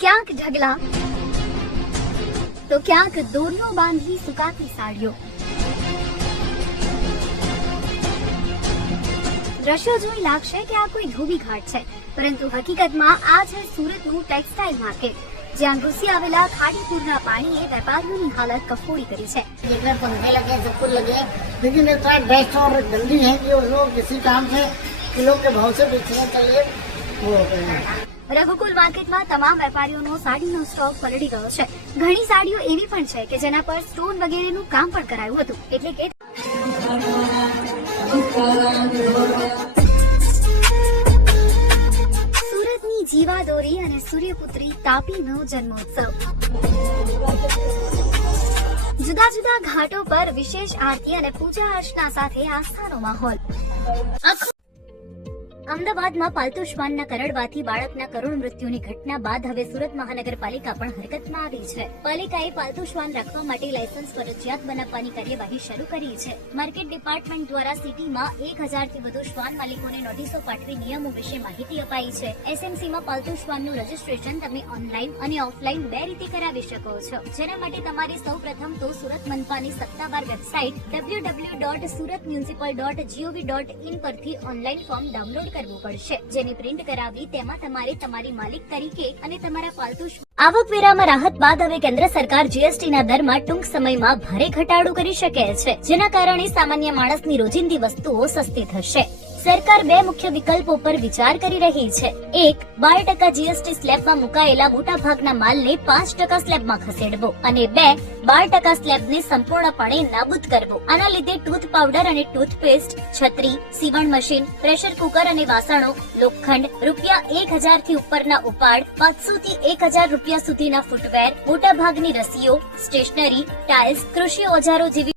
ક્યાંક ઢગલા તો ક્યાંક દોરીઓ બાંધી સુકાતી સાડીઓ. દ્રશ્યો જોઈ લાગશે કે આ કોઈ ધોબી ઘાટ છે, પરંતુ હકીકતમાં આ છે સુરતનું ટેક્સટાઇલ માર્કેટ, જ્યાં ઘૂસી આવેલા ખાડીપુરના પાણીએ વેપારીઓની હાલત કફોડી કરી છે. पंखे लगे सब कुछ लगे, लेकिन इतना डस्ट और गंदी है कि वो लोग इसी काम से किलो के भाव से बेचने के लिए वो होते हैं. રઘુકુલ માર્કેટમાં તમામ વેપારીઓનો સાડીનો સ્ટોક પલળી ગયો છે. ઘણી સાડીઓ એવી પણ છે કે જેના પર સ્ટોન વગેરેનું કામ પણ કરાયું હતું. એટલે કે સુરતની જીવાદોરી અને સૂર્યપુત્રી તાપીનો જન્મોત્સવ. જુદા જુદા ઘાટો પર વિશેષ આરતી અને પૂજા અર્ચના સાથે આસ્થાનો માહોલ. અમદાવાદમાં પાલતુ શ્વાનના કરડવાથી બાળકના કરુણ મૃત્યુની ઘટના બાદ હવે સુરત મહાનગરપાલિકા પણ હરકતમાં આવી છે. પાલિકાએ પાલતુ શ્વાન રાખવા માટે લાયસન્સ ફરજિયાત બનાવવાની કાર્યવાહી શરૂ કરી છે. માર્કેટ ડિપાર્ટમેન્ટ દ્વારા સિટીમાં 1000 થી વધુ શ્વાન માલિકોને નોટિસો પાઠવી નિયમો વિશે માહિતી અપાઈ છે. એસએમસીમાં પાલતુ શ્વાનનું રજીસ્ટ્રેશન તમે ઓનલાઈન અને ઓફલાઈન બે રીતે કરાવી શકો છો, જેના માટે તમારે સૌપ્રથમ તો સુરત મનપાની સત્તાવાર વેબસાઇટ www.suratmunicipal.gov.in પરથી ઓનલાઈન ફોર્મ ડાઉનલોડ કરવું પડશે, જેની પ્રિન્ટ કરાવી તેમાં તમારે તમારી માલિક તરીકે અને તમારા પાલતુ આવકવેરામાં રાહત બાદ હવે કેન્દ્ર સરકાર જીએસટીના દરમાં ટૂંક સમયમાં ભારે ઘટાડો કરી શકે છે, જેના કારણે સામાન્ય માણસની રોજિંદી વસ્તુઓ સસ્તી થશે. સરકાર બે મુખ્ય વિકલ્પો પર વિચાર કરી રહી છે. એક, 12% જીએસટી સ્લેબમાં મુકાયેલા મોટા ભાગના માલને 5% સ્લેબમાં ખસેડવો, અને બે, 12% સ્લેબને સંપૂર્ણપણે નાબૂદ કરવો. આના લીધે ટૂથ પાવડર અને ટૂથપેસ્ટ, છત્રી, સીવણ મશીન, પ્રેશર કુકર અને વાસણો, લોખંડ, ₹1000 થી ઉપરના ઉપાડ, 500 થી 1000 રૂપિયા સુધીના ફૂટવેર, મોટા ભાગની રસીઓ, સ્ટેશનરી, ટાઇલ્સ, કૃષિ ઓજારો જેવી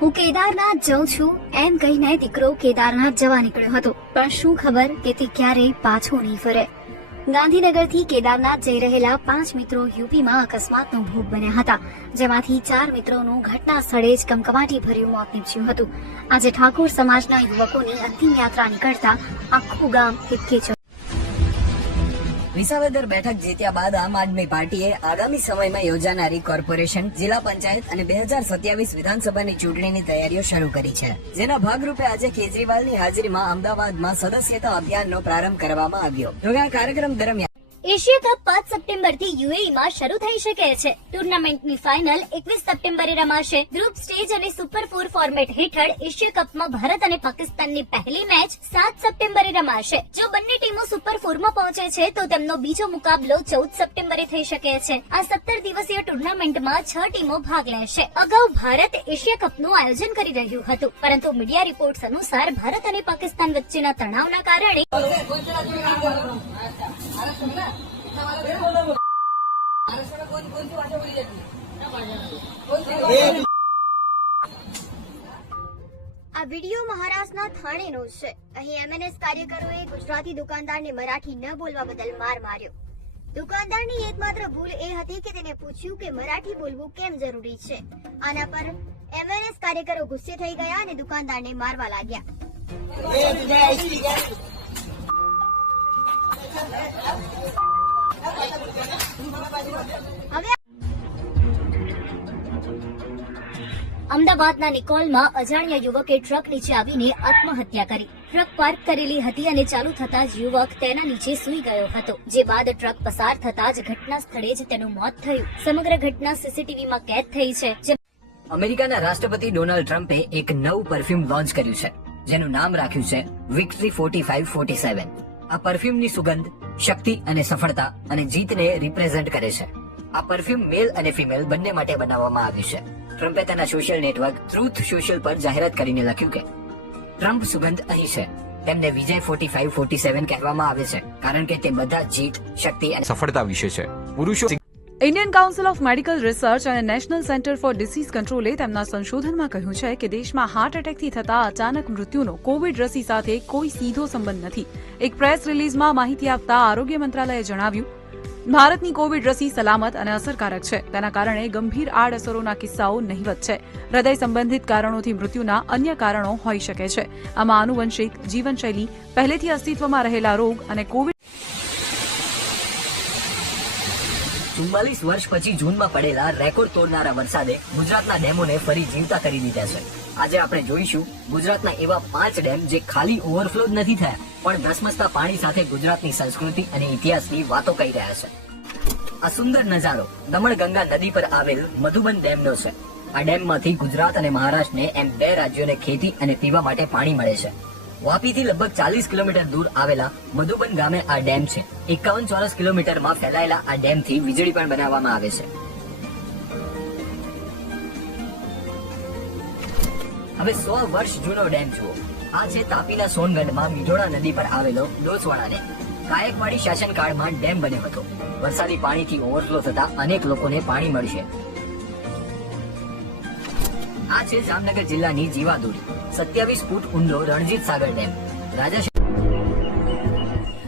હું કેદારનાથ જઉં છું એમ કહીને દીકરો કેદારનાથ જવા નીકળ્યો હતો, પણ શું ખબર કે તે ક્યારેય પાછો નહીં ફરે. ગાંધીનગરથી કેદારનાથ જઈ રહેલા 5 મિત્રો યુપીમાં અકસ્માતનો ભોગ બન્યા હતા, જેમાંથી 4 મિત્રોનું ઘટના સ્થળે જ કમકમાટી ભર્યું મોત નીપજ્યું હતું. આજે ઠાકોર સમાજના યુવકોની અંતિમ યાત્રા નીકળતા આખું ગામ હિપકે. વિસાવદર બેઠક જીત્યા બાદ આમ આદમી પાર્ટીએ આગામી સમયમાં યોજાનારી કોર્પોરેશન, જિલ્લા પંચાયત અને 2027 વિધાનસભાની ચૂંટણીની તૈયારીઓ શરૂ કરી છે, જેના ભાગરૂપે આજે કેજરીવાલની હાજરીમાં અમદાવાદમાં સદસ્યતા અભિયાનનો પ્રારંભ કરવામાં આવ્યો. જોકે આ કાર્યક્રમ દરમિયાન એશિયા કપ 5 સપ્ટેમ્બરથી યુએઈમાં શરૂ થઈ શકે છે. ટુર્નામેન્ટની ફાઇનલ 21 સપ્ટેમ્બરે રમાશે. ગ્રુપ સ્ટેજ અને સુપર 4 ફોર્મેટ હેઠળ એશિયા કપમાં ભારત અને પાકિસ્તાનની પહેલી મેચ 7 સપ્ટેમ્બરે રમાશે. જો બંને ટીમો સુપર 4માં પહોંચે છે તો તેમનો બીજો મુકાબલો 14 સપ્ટેમ્બરે થઈ શકે છે. આ 17 દિવસીય ટુર્નામેન્ટમાં 6 ટીમો ભાગ લેશે. અગાઉ ભારત એશિયા કપનું આયોજન કરી રહ્યું હતું, પરંતુ મીડિયા રિપોર્ટ્સ અનુસાર ભારત અને પાકિસ્તાન વચ્ચેના તણાવના કારણે આ વિડીયો મહારાષ્ટ્રના થાણેનો છે. અહીં એમએનએસ કાર્યકરોએ ગુજરાતી દુકાનદારને મરાઠી ન બોલવા બદલ માર માર્યો. દુકાનદારની એકમાત્ર ભૂલ એ હતી કે તેને પૂછ્યું કે મરાઠી બોલવું કેમ જરૂરી છે. આના પર એમએનએસ કાર્યકરો ગુસ્સે થઈ ગયા અને દુકાનદારને મારવા લાગ્યા. હવે અમદાવાદના નિકોલમાં અજાણ્યા યુવકે ટ્રક નીચે આવીને આત્મહત્યા કરી. ટ્રક પાર્ક કરેલી હતી અને ચાલુ થતા જ યુવક તેના નીચે સૂઈ ગયો હતો, જે બાદ ટ્રક પસાર થતા જ ઘટના સ્થળે જ તેનું મોત થયું. સમગ્ર ઘટના સીસીટીવીમાં કેદ થઈ છે. અમેરિકાના રાષ્ટ્રપતિ ડોનાલ્ડ ટ્રમ્પે એક નવું પરફ્યુમ લોન્ચ કર્યું છે, જેનું નામ રાખ્યું છે વિક્ટરી 4547. આ પરફ્યુમની સુગંધ શક્તિ અને સફળતા અને જીતને રિપ્રેઝેન્ટ કરે છે. આ પરફ્યુમ મેલ અને ફિમેલ બંને માટે બનાવવામાં આવ્યું છે. ટ્રમ્પે તેના સોશિયલ નેટવર્ક ટ્રુથ સોશિયલ પર જાહેરાત કરીને લખ્યું કે ટ્રમ્પ સુગંધ અહીં છે. તેમને વિજય 4547 કહેવામાં આવે છે, કારણ કે તે બધા જીત, શક્તિ અને સફળતા વિશે છે. પુરુષો Indian council of medical research અને નેશનલ સેન્ટર ફોર ડિસીઝ કંટ્રોલે તેમના સંશોધનમાં કહ્યું છે કે દેશમાં હાર્ટ એટેકથી થતા અચાનક મૃત્યુનો કોવિડ રસી સાથે કોઈ સીધો સંબંધ નથી. એક પ્રેસ રિલીઝમાં માહિતી આપતા આરોગ્ય મંત્રાલયે જણાવ્યું, ભારતની કોવિડ રસી સલામત અને અસરકારક છે. તેના કારણે ગંભીર આડઅસરોના કિસ્સાઓ નહિવત છે. હૃદય સંબંધિત કારણોથી મૃત્યુના અન્ય કારણો હોઈ શકે છે. આમાં આનુવંશિક, જીવનશૈલી, પહેલેથી અસ્તિત્વમાં રહેલા રોગ અને કોવિડ 44 વર્ષ પછી જૂનમાં પડેલા રેકોર્ડ તોડનારા વરસાદે ગુજરાતના ડેમોને ફરી જીવતા કરી દીધા છે. આજે આપણે જોઈશું ગુજરાતના એવા 5 ડેમ જે ખાલી ઓવરફ્લો જ નથી થયા, પણ ધસમસતા પાણી સાથે ગુજરાતની સંસ્કૃતિ અને ઇતિહાસની વાતો કહી રહ્યા છે. આ સુંદર નજારો દમણગંગા નદી પર આવેલ મધુબન ડેમનો છે. આ ડેમમાંથી ગુજરાત અને મહારાષ્ટ્રને એમ 2 રાજ્યોને ખેતી અને પીવા માટે પાણી મળે છે. વાપીથી લગભગ 40 કિલોમીટર દૂર આવેલા મધુબન ગામે આ ડેમ છે. 51 ચોરસ કિલોમીટરમાં ફેલાયેલા આ ડેમથી વીજળી પણ બનાવવામાં આવે છે. હવે 100 વર્ષ જૂનો ડેમ જુઓ. આ છે તાપીના સોનગઢમાં મીઠોડા નદી પર આવેલો ડોસવાડા ડેમ. ગાયકવાડી શાસનકાળમાં ડેમ બન્યો હતો. વરસાદી પાણીથી ઓવરફ્લો થતા અનેક લોકોને પાણી મળશે. આ છે જામનગર જિલ્લાની જીવાદોરી, 27 ફૂટ ઊંડો રણજીત સાગર ડેમ. રાજા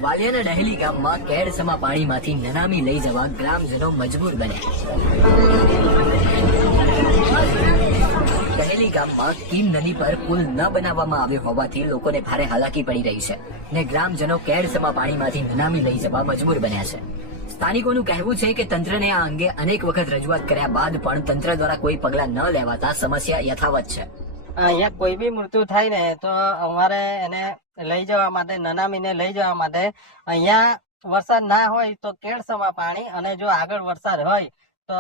વાલિયાના ડહેલી ગામમાં કેડસમા પાણીમાંથી નનામી લઈ જવા ગ્રામજનો મજબૂર બન્યા. ડહેલી ગામમાં કીમ નદી પર પુલ ન બનાવવામાં આવ્યો હોવાથી લોકોને ભારે હાલાકી પડી રહી છે ને ગ્રામજનો કેડસમા પાણીમાંથી નનામી લઈ જવા મજબૂર બન્યા છે. સ્થાનિકોનું કહેવું છે કે તંત્રને આ અંગે અનેક વખત રજૂઆત કર્યા બાદ પણ તંત્ર દ્વારા કોઈ પગલાં ન લેવાતા સમસ્યા યથાવત છે. અહીંયા કોઈ બી મૃત્યુ થાય ને તો અમારે એને લઈ જવા માટે, નનામીને લઈ જવા માટે અહીંયા વરસાદ ના હોય તો કેડસમા પાણી, અને જો આગળ વરસાદ હોય તો